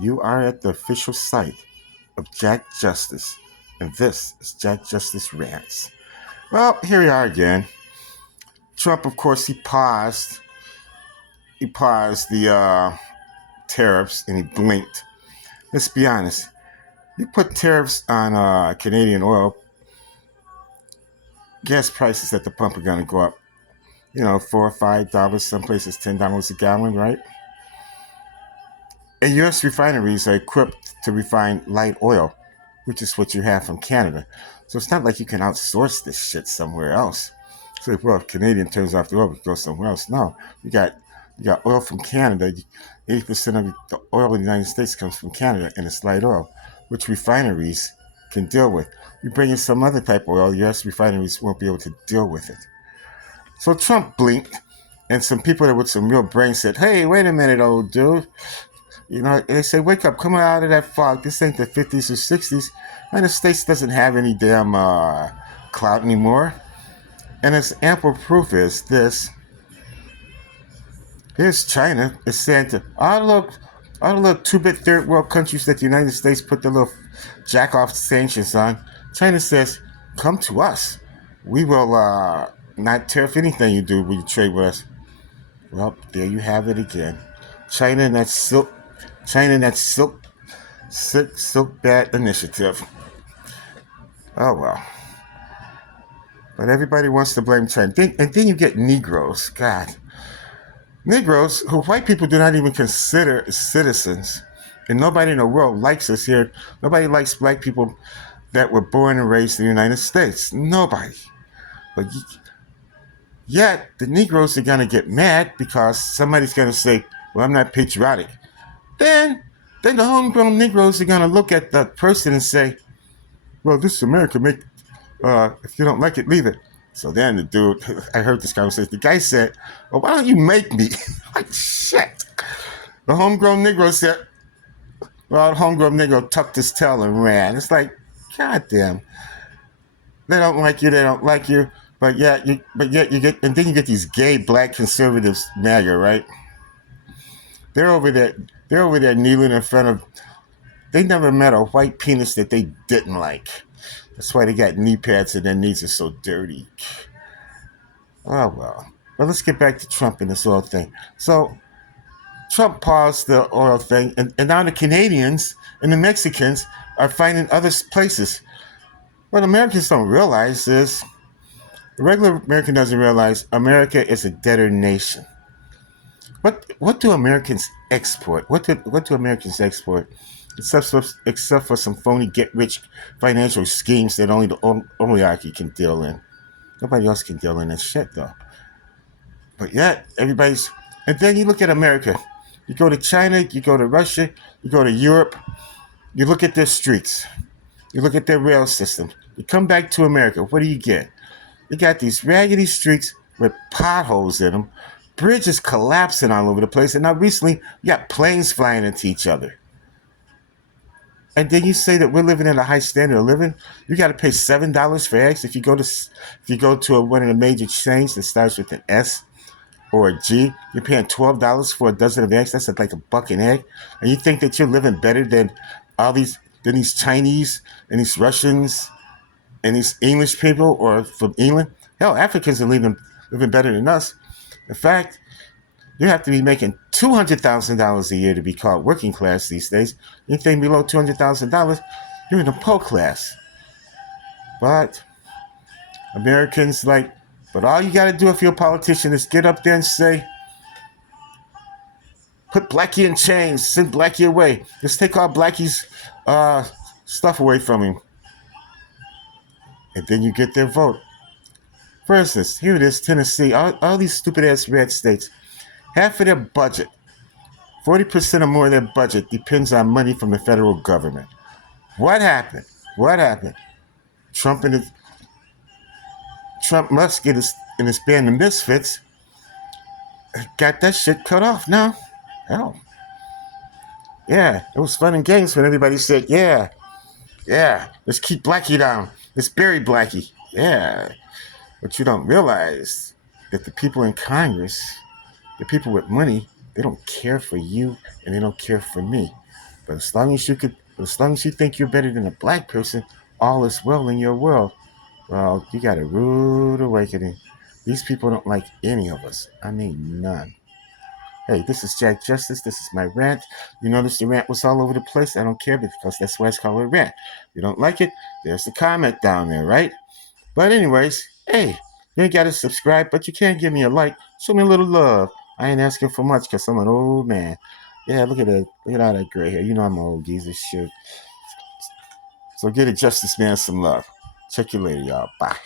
You are at the official site of Jack Justice, and this is Jack Justice Rants. Well, here we are again. Trump, of course, he paused. He paused the tariffs, and he blinked. Let's be honest. You put tariffs on Canadian oil, gas prices at the pump are going to go up. $4 or $5, some places $10 a gallon, right? And U.S. refineries are equipped to refine light oil, which is what you have from Canada. So it's not like you can outsource this shit somewhere else. So if Canadian turns off the oil, we go somewhere else. No, you got oil from Canada. 80% of the oil in the United States comes from Canada, and it's light oil, which refineries can deal with. You bring in some other type of oil, U.S. refineries won't be able to deal with it. So Trump blinked, and some people that with some real brains said, "Hey, wait a minute, old dude. They say, wake up, come out of that fog. This ain't the 50s or 60s. The United States doesn't have any damn clout anymore." And as ample proof is this. Here's China. It's saying to all the little two-bit third world countries that the United States put the little jack-off sanctions on. China says, come to us. We will not tariff anything you do when you trade with us. Well, there you have it again. China and that silk bat initiative. Oh well. But everybody wants to blame China. And then you get Negroes. God. Negroes, who white people do not even consider citizens. And nobody in the world likes us here. Nobody likes black people that were born and raised in the United States. Nobody. But yet, the Negroes are going to get mad because somebody's going to say, well, I'm not patriotic. Then the homegrown Negroes are going to look at the person and say, well, this is America. If you don't like it, leave it. So then the dude, I heard this conversation. The guy said, well, why don't you make me? Like, shit. The homegrown Negro said, well, the homegrown Negro tucked his tail and ran. It's like, goddamn. They don't like you. But yet you get, and then you get these gay black conservatives, MAGA, right? They're over there kneeling in front of, they never met a white penis that they didn't like. That's why they got knee pads and their knees are so dirty. Oh, well. But let's get back to Trump and this oil thing. So Trump paused the oil thing, and now the Canadians and the Mexicans are finding other places. What Americans don't realize is, the regular American doesn't realize America is a debtor nation. What do Americans export? What do Americans export? Except for some phony get-rich financial schemes that only the oligarchy can deal in. Nobody else can deal in that shit, though. But yet, everybody's... And then you look at America. You go to China, you go to Russia, you go to Europe. You look at their streets. You look at their rail system. You come back to America, what do you get? You got these raggedy streets with potholes in them, bridges collapsing all over the place, and now recently, you got planes flying into each other. And then you say that we're living in a high standard of living. You got to pay $7 for eggs if you go to one of the major chains that starts with an S or a G. You're paying $12 for a dozen of eggs. That's like $1 an egg. And you think that you're living better than these Chinese and these Russians and these English people or from England? Hell, Africans are living better than us. In fact, you have to be making $200,000 a year to be called working class these days. Anything below $200,000, you're in the poor class. But Americans but all you got to do if you're a politician is get up there and say, put Blackie in chains, send Blackie away. Just take all Blackie's stuff away from him. And then you get their vote. For instance, here it is, Tennessee, all these stupid-ass red states. Half of their budget, 40% or more of their budget depends on money from the federal government. What happened? Trump Musk and his band of misfits got that shit cut off now. Hell. Yeah, it was fun and games when everybody said, yeah, let's keep Blackie down. Let's bury Blackie. Yeah. But you don't realize that the people in Congress, the people with money, they don't care for you and they don't care for me. But as long as you think you're better than a black person, all is well in your world. Well, you got a rude awakening. These people don't like any of us. I mean, none. Hey, this is Jack Justice. This is my rant. You notice the rant was all over the place. I don't care because that's why it's called a rant. If you don't like it, there's the comment down there, right? But anyways, hey, you ain't got to subscribe, but you can give me a like. Show me a little love. I ain't asking for much because I'm an old man. Yeah, look at that. Look at all that gray hair. You know I'm an old geezer. Shit. So get a Justice Man some love. Check you later, y'all. Bye.